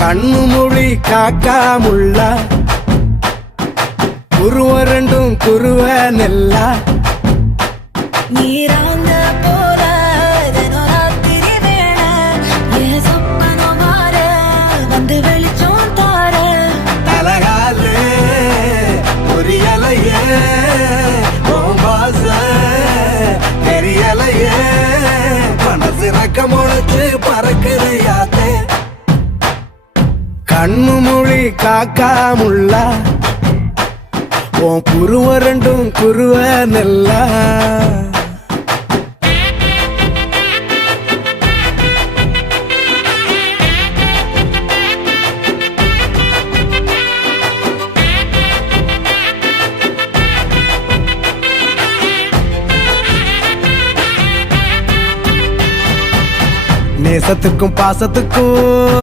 கண்ணு மொழி காக்காமுள்ள குருவ ரெண்டும் குருவ நெல்லா நீராங்க போல தினராத்திரி வேண என் சொப்பனம் மாற வந்து வெளிச்சம் தார தலகாலே பொரியலையே ஓம்பாச தெரியலையே மனசு ரக்க முளைச்சு பறக்குறையாத்தே கண்ணு மொழி காக்காமுள்ள உன் குருவ ரெண்டும் குருவ நெல்லா நேசத்துக்கும் பாசத்துக்கும்